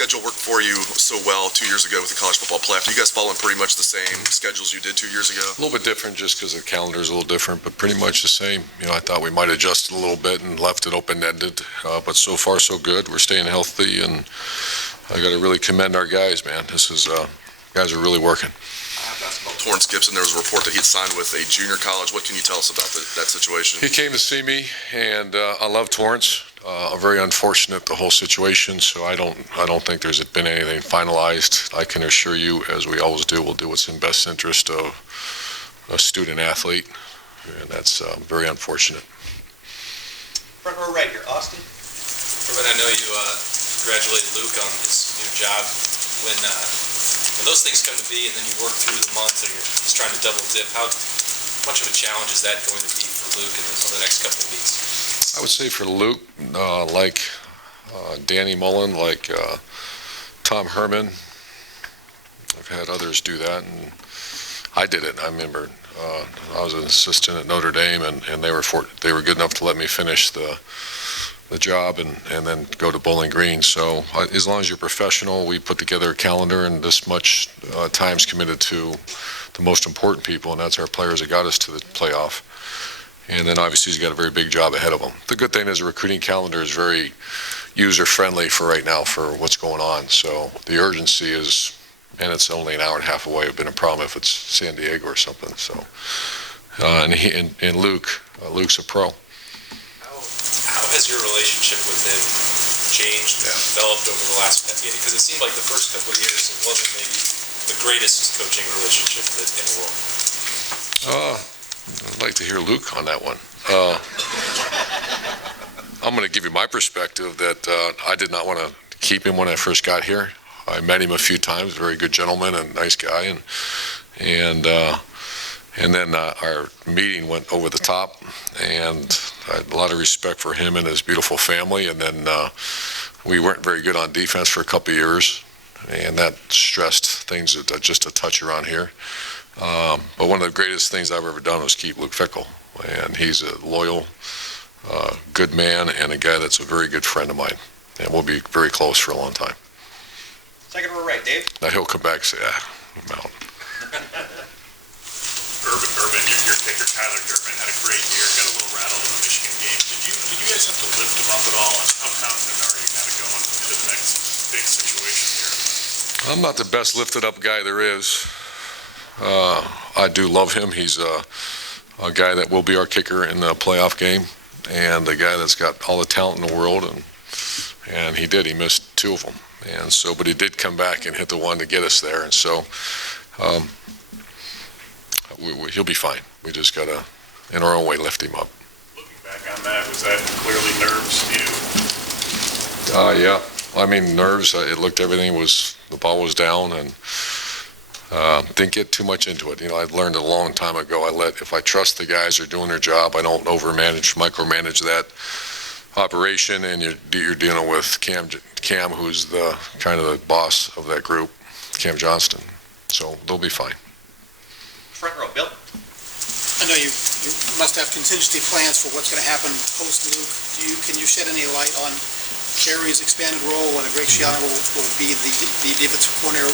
schedule worked for you so well 2 years ago with the college football playoff? Do you guys follow pretty much the same schedules you did 2 years ago? A little bit different just because the calendar is a little different, but pretty much the same. I thought we might adjust it a little bit and left it open-ended, but so far so good. We're staying healthy, and I got to really commend our guys, man. Guys are really working. About Torrance Gibson, there was a report that he had signed with a junior college. What can you tell us about that situation? He came to see me, and I love Torrance. Very unfortunate, the whole situation, so I don't think there's been anything finalized. I can assure you, as we always do, we'll do what's in best interest of a student athlete, and that's very unfortunate. Front row right here, Austin. Urban, I know you congratulated Luke on his new job. When those things come to be, and then you work through the months, and you're just trying to double dip, how much of a challenge is that going to be for Luke in the next couple of weeks? I would say for Luke, like Danny Mullen, like Tom Herman, I've had others do that, and I did it. I remember I was an assistant at Notre Dame, and they were good enough to let me finish the job and then go to Bowling Green. So as long as you're professional, we put together a calendar, and this much time's committed to the most important people, and that's our players that got us to the playoff. And then obviously he's got a very big job ahead of him. The good thing is the recruiting calendar is very user-friendly for right now for what's going on. So the urgency is, and it's only an hour and a half away. It would have been a problem if it's San Diego or something. So, and Luke's a pro. How has your relationship with him changed, developed over the last decade? Because it seemed like the first couple of years it wasn't maybe the greatest coaching relationship in the world. I'd like to hear Luke on that one. I'm going to give you my perspective that I did not want to keep him when I first got here. I met him a few times, very good gentleman and nice guy, and then our meeting went over the top, and I had a lot of respect for him and his beautiful family, and then we weren't very good on defense for a couple of years, and that stressed things just a touch around here. But one of the greatest things I've ever done was keep Luke Fickell, and he's a loyal, good man and a guy that's a very good friend of mine, and we'll be very close for a long time. Second row right, Dave. Now he'll come back and say, I'm out. Urban, your kicker Tyler Durbin had a great year, got a little rattled in the Michigan game. Did you guys have to lift him up at all, and how confident are you kind of going into the next big situation here? I'm not the best lifted up guy there is. I do love him. He's a guy that will be our kicker in the playoff game, and a guy that's got all the talent in the world, and he did. He missed 2 of them, and so, but he did come back and hit the one to get us there, and so he'll be fine. We just got to, in our own way, lift him up. Looking back on that, was that clearly nerves to you? Yeah. I mean, nerves. Everything was, the ball was down, and didn't get too much into it. I learned a long time ago, if I trust the guys are doing their job, I don't micromanage that operation, and you're dealing with Cam, who's the kind of the boss of that group, Cam Johnston. So they'll be fine. Front row, Bill. I know you must have contingency plans for what's going to happen post-Luke. Can you shed any light on Kerry's expanded role, whether Greg Schiano will be the defensive coordinator?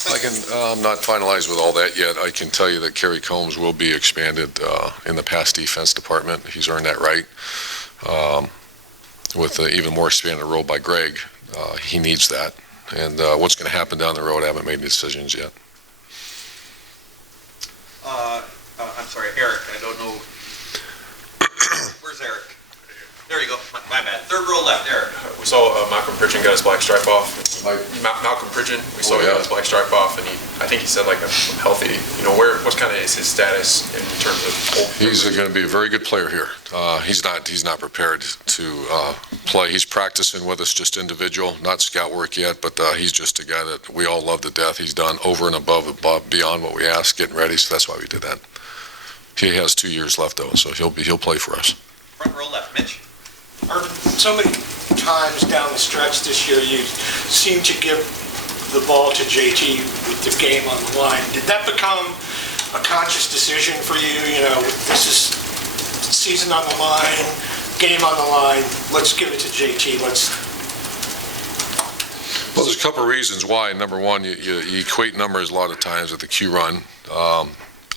I'm not finalized with all that yet. I can tell you that Kerry Combs will be expanded in the pass defense department. He's earned that right. With an even more expanded role by Greg, he needs that. And what's going to happen down the road, I haven't made any decisions yet. I'm sorry, Eric. I don't know. Where's Eric? There you go. My bad. Third row left, Eric. We saw Malcolm Pridgeon got his black stripe off. Malcolm Pridgeon, we saw him got his black stripe off, and I think he said like a healthy. What kind of is his status in terms of? He's going to be a very good player here. He's not prepared to play. He's practicing with us, just individual, not scout work yet, but he's just a guy that we all love to death. He's done over and above beyond what we asked, getting ready. So that's why we did that. He has 2 years left though, so he'll play for us. Front row left, Mitch. Urban, so many times down the stretch this year, you seem to give the ball to JT with the game on the line. Did that become a conscious decision for you? This is season on the line, game on the line. Let's give it to JT. Well, there's a couple of reasons why. Number one, you equate numbers a lot of times with the Q run.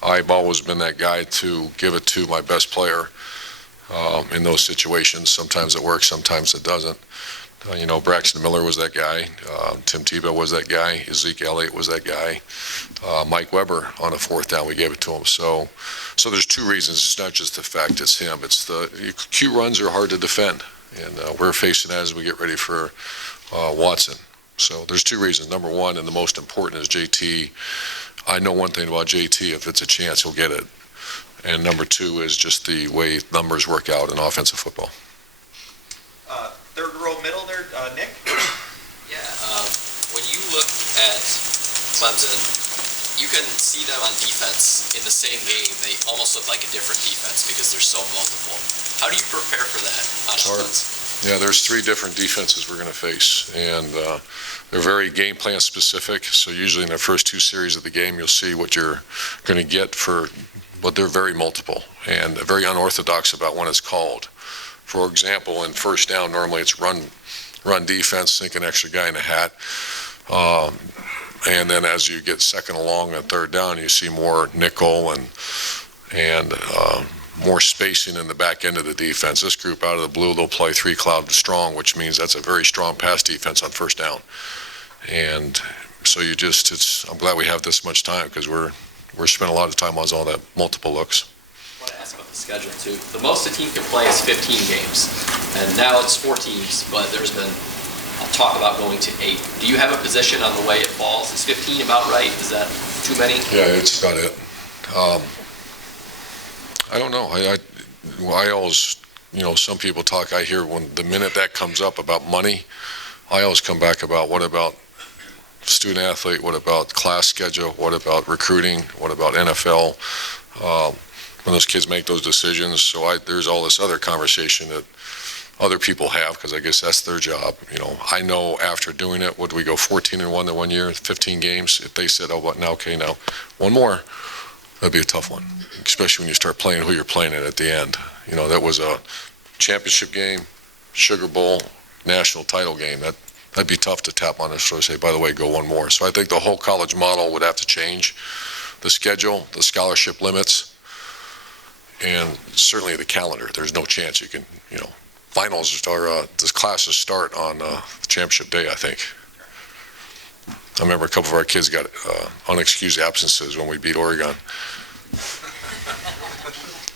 I've always been that guy to give it to my best player in those situations. Sometimes it works, sometimes it doesn't. Braxton Miller was that guy. Tim Tebow was that guy. Ezekiel Elliott was that guy. Mike Weber on a fourth down, we gave it to him. So there's two reasons. It's not just the fact it's him. It's the Q runs are hard to defend, and we're facing that as we get ready for Watson. So there's two reasons. Number one, and the most important, is JT. I know one thing about JT. If it's a chance, he'll get it. And number two is just the way numbers work out in offensive football. Third row middle there, Nick? Yeah, when you look at Clemson, you can see them on defense in the same game. They almost look like a different defense because they're so multiple. How do you prepare for that on offense? Yeah, there's three different defenses we're going to face, and they're very game plan specific. So usually in the first two series of the game, you'll see what you're going to get but they're very multiple and very unorthodox about when it's called. For example, in first down, normally it's run defense, sink an extra guy in the hat. And then as you get second along and third down, you see more nickel and more spacing in the back end of the defense. This group out of the blue, they'll play three cloud strong, which means that's a very strong pass defense on first down. And so I'm glad we have this much time because we're spending a lot of time on all that multiple looks. I want to ask about the schedule too. The most a team can play is 15 games, and now it's 4 teams, but there's been talk about going to 8. Do you have a position on the way it falls? Is 15 about right? Is that too many? Yeah, it's about it. I don't know. I always, some people talk, I hear the minute that comes up about money, I always come back about what about student athlete, what about class schedule, what about recruiting, what about NFL, when those kids make those decisions. So there's all this other conversation that other people have, because I guess that's their job. I know after doing it, would we go 14-1 the 1 year, 15 games? If they said, what now, okay, now one more, that'd be a tough one, especially when you start playing who you're playing at the end. That was a championship game, Sugar Bowl, national title game. That'd be tough to tap on and sort of say, by the way, go one more. So I think the whole college model would have to change. The schedule, the scholarship limits, and certainly the calendar. There's no chance you can, finals or the classes start on championship day, I think. I remember a couple of our kids got unexcused absences when we beat Oregon.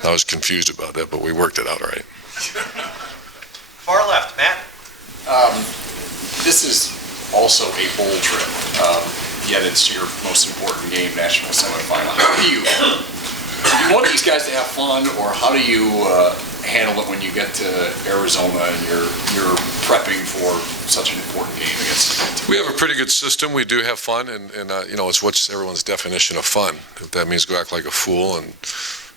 I was confused about that, but we worked it out all right. Far left, Matt. This is also a bowl trip, yet it's your most important game, national semifinal. How do you want these guys to have fun, or how do you handle it when you get to Arizona and you're prepping for such an important game against? We have a pretty good system. We do have fun, and it's what's everyone's definition of fun. If that means go act like a fool and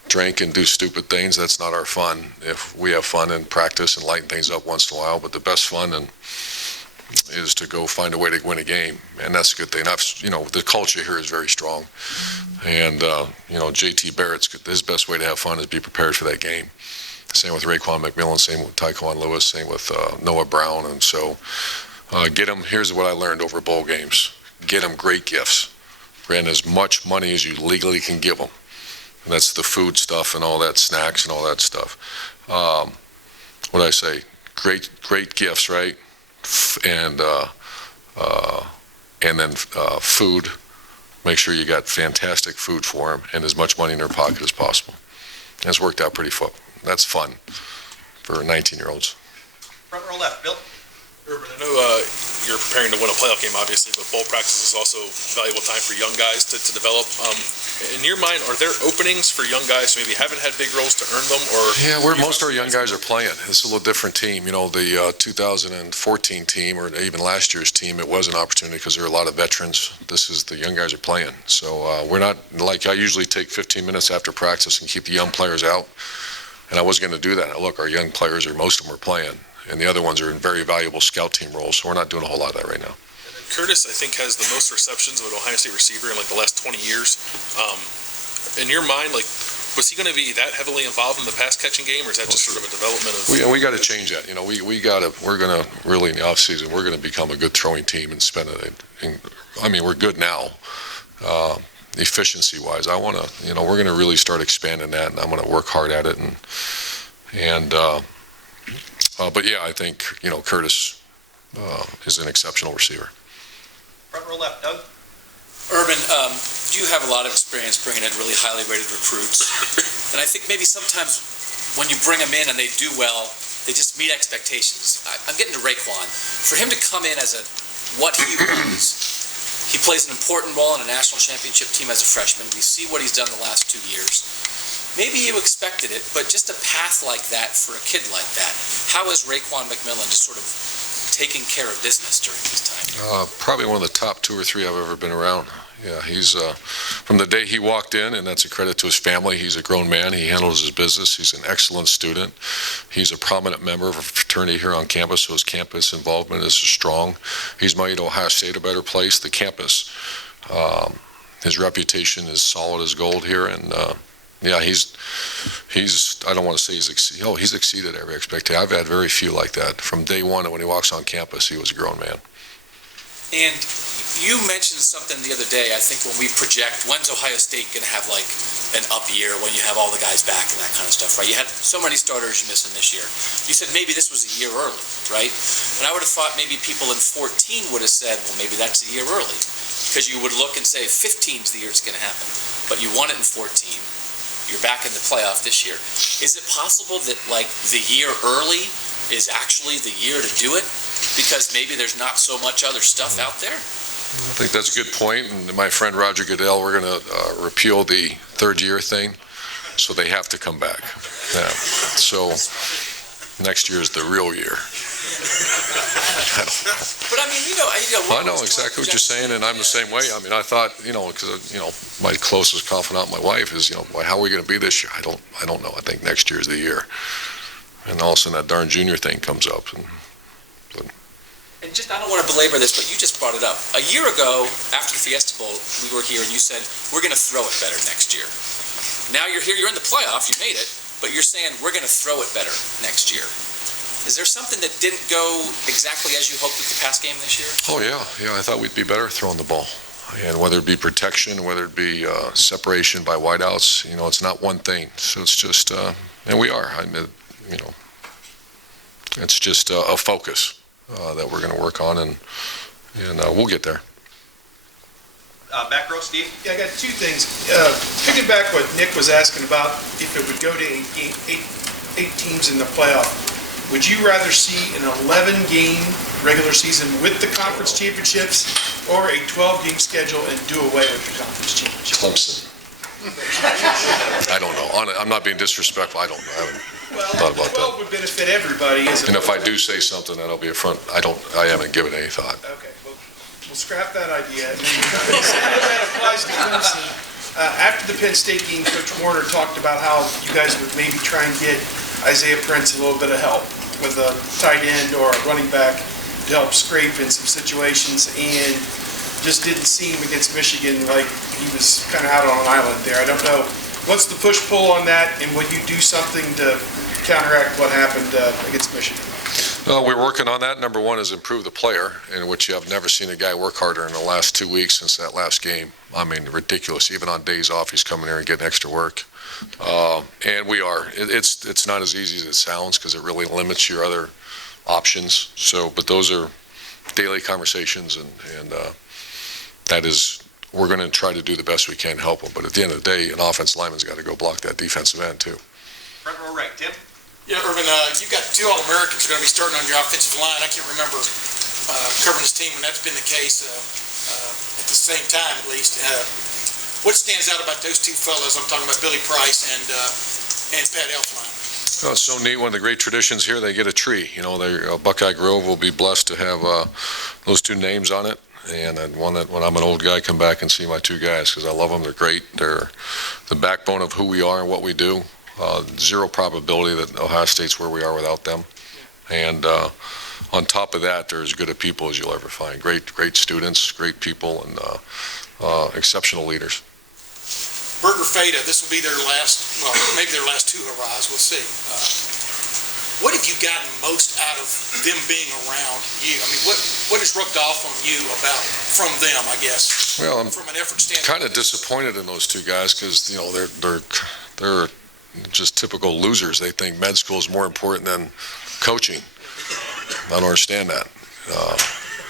drink and do stupid things, that's not our fun. If we have fun and practice and lighten things up once in a while, but the best fun is to go find a way to win a game, and that's a good thing. The culture here is very strong, and JT Barrett's his best way to have fun is be prepared for that game. Same with Raekwon McMillan, same with Tyquan Lewis, same with Noah Brown, and so get them. Here's what I learned over bowl games: get them great gifts, and as much money as you legally can give them, and that's the food stuff and all that, snacks and all that stuff. What I say? Great gifts, right? And then food. Make sure you got fantastic food for them and as much money in their pocket as possible. And it's worked out pretty fun. That's fun for 19-year-olds. Front row left, Bill. Urban, I know you're preparing to win a playoff game, obviously, but bowl practice is also a valuable time for young guys to develop. In your mind, are there openings for young guys who maybe haven't had big roles to earn them? Or yeah, most of our young guys are playing. It's a little different team. The 2014 team, or even last year's team, it was an opportunity because there are a lot of veterans. The young guys are playing. So we're not, like I usually take 15 minutes after practice and keep the young players out. And I was going to do that. Look, our young players, most of them are playing. And the other ones are in very valuable scout team roles, so we're not doing a whole lot of that right now. Curtis, I think, has the most receptions of an Ohio State receiver in the last 20 years. In your mind, Was he going to be that heavily involved in the pass catching game, or is that just sort of a development of? We got to change that. We're going to really in the offseason, we're going to become a good throwing team and spend it. We're good now, efficiency-wise. I want to, we're going to really start expanding that, and I'm going to work hard at it. But yeah, I think, Curtis is an exceptional receiver. Front row left, Doug. Urban, you have a lot of experience bringing in really highly rated recruits. And I think maybe sometimes when you bring them in and they do well, they just meet expectations. I'm getting to Raekwon. For him to come in as what he was, he plays an important role in a national championship team as a freshman. We see what he's done the last 2 years. Maybe you expected it, but just a path like that for a kid like that, how is Raekwon McMillan just sort of taking care of business during this time? Probably one of the top 2 or 3 I've ever been around. Yeah, he's, from the day he walked in, and that's a credit to his family, he's a grown man, he handles his business, he's an excellent student, he's a prominent member of a fraternity here on campus, so his campus involvement is strong. He's made Ohio State a better place, the campus. His reputation is solid as gold here, and yeah, he's, I don't want to say he's exceeded every expectation. I've had very few like that. From day one, when he walks on campus, he was a grown man. And you mentioned something the other day, I think when we project, when's Ohio State going to have like an up year when you have all the guys back and that kind of stuff, right? You had so many starters you missed them this year. You said maybe this was a year early, right? And I would have thought maybe people in 14 would have said, well, maybe that's a year early. Because you would look and say 15 is the year it's going to happen. But you won it in 14. You're back in the playoff this year. Is it possible that like the year early is actually the year to do it? Because maybe there's not so much other stuff out there? I think that's a good point, and my friend Roger Goodell, we're going to repeal the third-year thing, so they have to come back. Yeah. So next year is the real year. But I mean, I know exactly what you're saying, and I'm the same way. I mean, I thought, because my closest confidant, my wife, is, how are we going to be this year? I don't know. I think next year is the year. And all of a sudden that darn junior thing comes up. And just, I don't want to belabor this, but you just brought it up. A year ago, after the Fiesta Bowl, we were here and you said, we're going to throw it better next year. Now you're here, you're in the playoff, you made it, but you're saying we're going to throw it better next year. Is there something that didn't go exactly as you hoped with the pass game this year? Oh, yeah. I thought we'd be better throwing the ball. And whether it be protection, whether it be separation by wideouts, it's not one thing. So it's just, and we are. It's just a focus that we're going to work on, and we'll get there. Back row, Steve. Yeah, I got 2 things. Picking back what Nick was asking about, if it would go to 8 teams in the playoff, would you rather see an 11-game regular season with the conference championships or a 12-game schedule and do away with the conference championships? Clemson. I don't know. I'm not being disrespectful. I don't know. I haven't thought about 12 would benefit everybody. And if I do say something, that'll be a front. I haven't given any thought. Okay, we'll scrap that idea. And then that applies to Clemson. After the Penn State game, Coach Warner talked about how you guys would maybe try and get Isaiah Prince a little bit of help with a tight end or a running back to help scrape in some situations, and just didn't seem against Michigan like he was kind of out on an island there. I don't know. What's the push-pull on that, and would you do something to counteract what happened against Michigan? We're working on that. Number one is improve the player, in which I've never seen a guy work harder in the last 2 weeks since that last game. I mean, ridiculous. Even on days off, he's coming here and getting extra work. And we are. It's not as easy as it sounds because it really limits your other options. But those are daily conversations, and that is, we're going to try to do the best we can to help them. But at the end of the day, an offensive lineman's got to go block that defensive end too. Front row right, Tim. Yeah, Urban, you've got 2 All-Americans going to be starting on your offensive line. I can't remember covering this team when that's been the case at the same time, at least. What stands out about those 2 fellows? I'm talking about Billy Price and Pat Elflein. Oh, it's so neat. One of the great traditions here, they get a tree. Buckeye Grove will be blessed to have those 2 names on it. And I'd want that when I'm an old guy, come back and see my 2 guys because I love them. They're great. They're the backbone of who we are and what we do. Zero probability that Ohio State's where we are without them. And on top of that, they're as good a people as you'll ever find. Great students, great people, and exceptional leaders. Burger Feta, this will be their last, well, maybe their last 2 hurrahs, we'll see. What have you gotten most out of them being around you? I mean, what has rubbed off on you from them, I guess? Well, I'm from an effort standpoint. kind of disappointed in those 2 guys because, they're just typical losers. They think med school is more important than coaching. I don't understand that.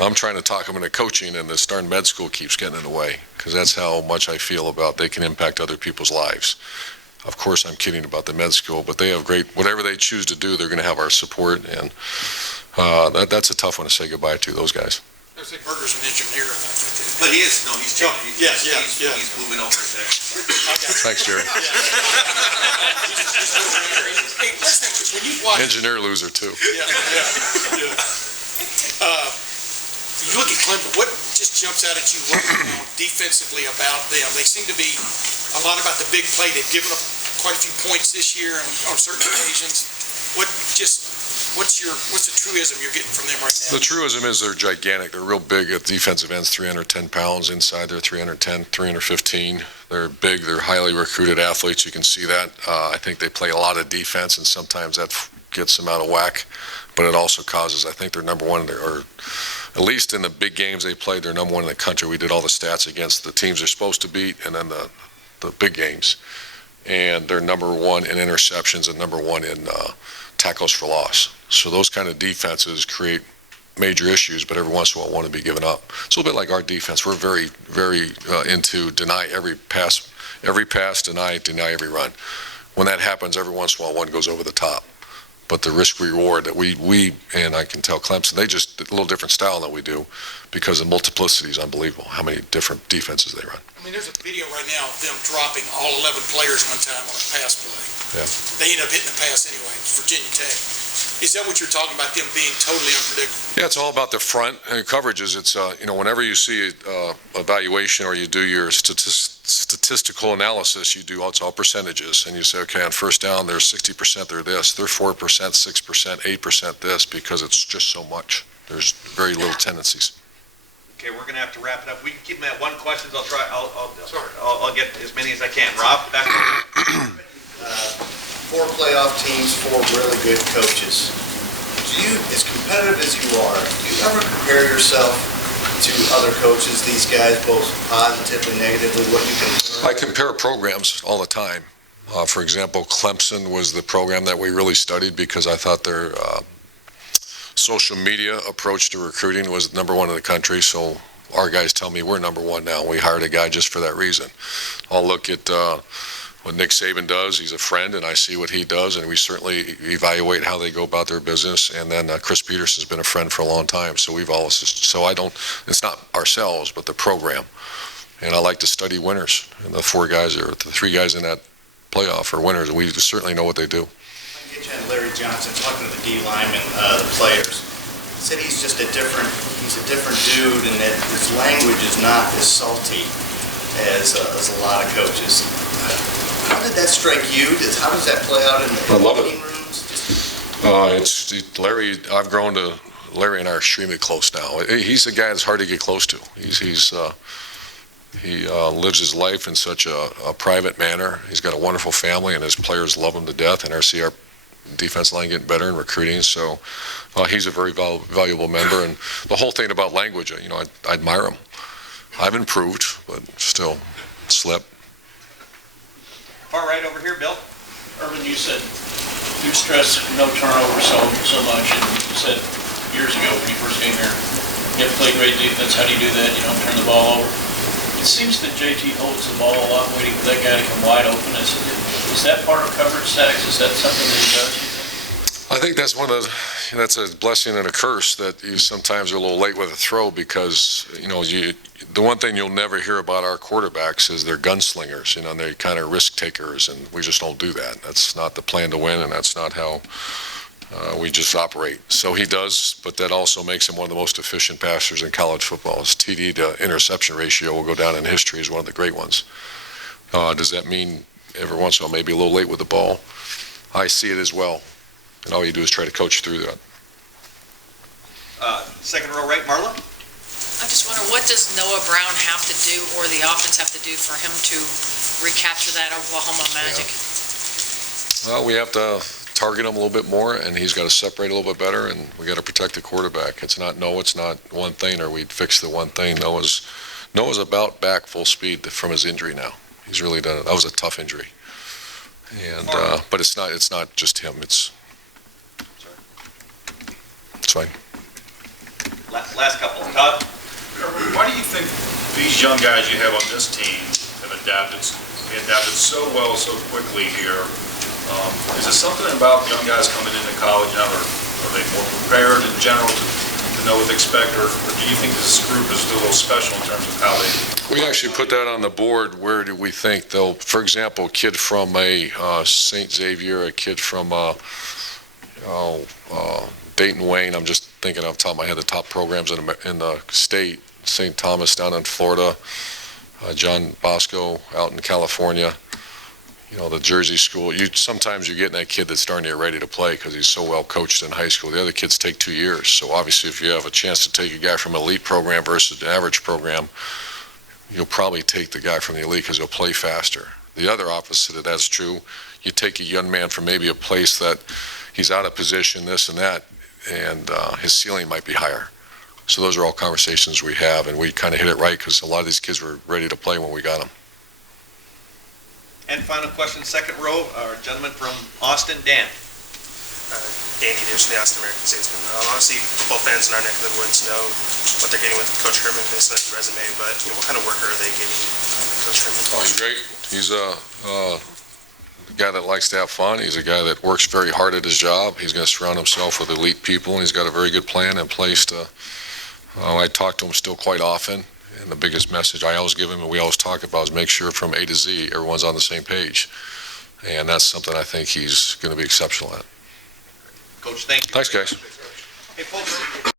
I'm trying to talk them into coaching, and this darn med school keeps getting in the way, because that's how much I feel about they can impact other people's lives. Of course, I'm kidding about the med school, but they have whatever they choose to do, they're going to have our support, and that's a tough one to say goodbye to, those guys. I say Berger's an engineer. But he's changing. Yes, He's moving over into Thanks, Jerry. Hey, listen, when you watch... Engineer loser, too. Yeah. You look at Clemson, what just jumps out at you defensively about them? They seem to be a lot about the big play. They've given up quite a few points this year on certain occasions. What's the truism you're getting from them right now? The truism is they're gigantic. They're real big at defensive ends, 310 pounds. Inside, they're 310, 315. They're big. They're highly recruited athletes. You can see that. I think they play a lot of defense, and sometimes that gets them out of whack. But it also causes, I think they're number one, or at least in the big games they played, they're number one in the country. We did all the stats against the teams they're supposed to beat, and then the big games. And they're number one in interceptions and number one in tackles for loss. So those kind of defenses create major issues, but every once in a while want to be given up. It's a little bit like our defense. We're very, very into deny every pass, deny every run. When that happens, every once in a while one goes over the top. But the risk reward that we and I can tell Clemson, they just a little different style than we do, because the multiplicity is unbelievable, how many different defenses they run. I mean, there's a video right now of them dropping all 11 players one time on a pass play. Yeah. They end up hitting the pass anyway. It's Virginia Tech. Is that what you're talking about, them being totally unpredictable? Yeah, it's all about the front and coverages. It's, whenever you see evaluation or you do your statistical analysis, it's all percentages. And you say, okay, on first down, they're 60%, they're this, they're 4%, 6%, 8% this, because it's just so much. There's very little tendencies. Okay, we're gonna have to wrap it up. We can keep them at one question. I'll get as many as I can. Rob, back to you. 4 playoff teams, 4 really good coaches. As competitive as you are, do you ever compare yourself to other coaches, these guys, both positively, negatively, what you can learn? I compare programs all the time. For example, Clemson was the program that we really studied because I thought their social media approach to recruiting was number one in the country, so our guys tell me we're number one now. We hired a guy just for that reason. I'll look at what Nick Saban does. He's a friend, and I see what he does, and we certainly evaluate how they go about their business. And then Chris Peterson's been a friend for a long time, so it's not ourselves, but the program. And I like to study winners, and the 3 guys in that playoff are winners, and we certainly know what they do. I get you on Larry Johnson talking to the D linemen, the players. He said he's a different dude, and that his language is not as salty as a lot of coaches. How did that strike you? How does that play out in the meeting rooms? Larry. I've grown to Larry, and I are extremely close now. He's a guy that's hard to get close to. He lives his life in such a private manner. He's got a wonderful family, and his players love him to death. And I see our defense line getting better in recruiting. So he's a very valuable member. And the whole thing about language, I admire him. I've improved, but still slip. Far right over here, Bill. Urban, you said you stress no turnover so much, and you said years ago when you first came here, you have to play great defense. How do you do that? You don't turn the ball over. It seems that JT holds the ball a lot, waiting for that guy to come wide open. Is that part of coverage stacks? Is that something that he does? I think that's that's a blessing and a curse that you sometimes are a little late with a throw, because the one thing you'll never hear about our quarterbacks is they're gunslingers, and they're kind of risk takers, and we just don't do that. That's not the plan to win, and that's not how we just operate. So he does, but that also makes him one of the most efficient passers in college football. His TD to interception ratio will go down in history as one of the great ones. Does that mean every once in a while maybe a little late with the ball? I see it as well. And all you do is try to coach through that. Second row right, Marla? I just wonder, what does Noah Brown have to do, or the offense have to do, for him to recapture that Oklahoma magic? Well, we have to target him a little bit more, and he's got to separate a little bit better, and we got to protect the quarterback. It's not one thing, or we'd fix the one thing. Noah's about back full speed from his injury now. He's really done it. That was a tough injury. And, but it's not just him. It's fine. Last couple. Todd? Why do you think these young guys you have on this team have adapted so well so quickly here? Is it something about young guys coming into college now, or are they more prepared in general to know what to expect, or do you think this group is still a little special in terms of how they... We actually put that on the board. Where do we think they'll, for example, a kid from a St. Xavier, a kid from Dayton Wayne, I'm just thinking off the top of my head, the top programs in the state, St. Thomas down in Florida, John Bosco out in California, the Jersey school. Sometimes you're getting that kid that's starting to get ready to play because he's so well coached in high school. The other kids take 2 years. So obviously if you have a chance to take a guy from an elite program versus an average program, you'll probably take the guy from the elite because he'll play faster. The other opposite of that's true. You take a young man from maybe a place that he's out of position, this and that, and his ceiling might be higher. So those are all conversations we have, and we kind of hit it right because a lot of these kids were ready to play when we got them. And final question, second row, our gentleman from Austin, Dan. Danny Deers from the Austin American-Statesman. Obviously, football fans in our neck of the woods know what they're getting with Coach Herman based on his resume, but what kind of worker are they getting with Coach Herman? Oh, he's great. He's a guy that likes to have fun. He's a guy that works very hard at his job. He's going to surround himself with elite people, and he's got a very good plan in place to... I talk to him still quite often, and the biggest message I always give him and we always talk about is make sure from A to Z everyone's on the same page. And that's something I think he's going to be exceptional at. Coach, thank you. Thanks, guys. Hey, folks.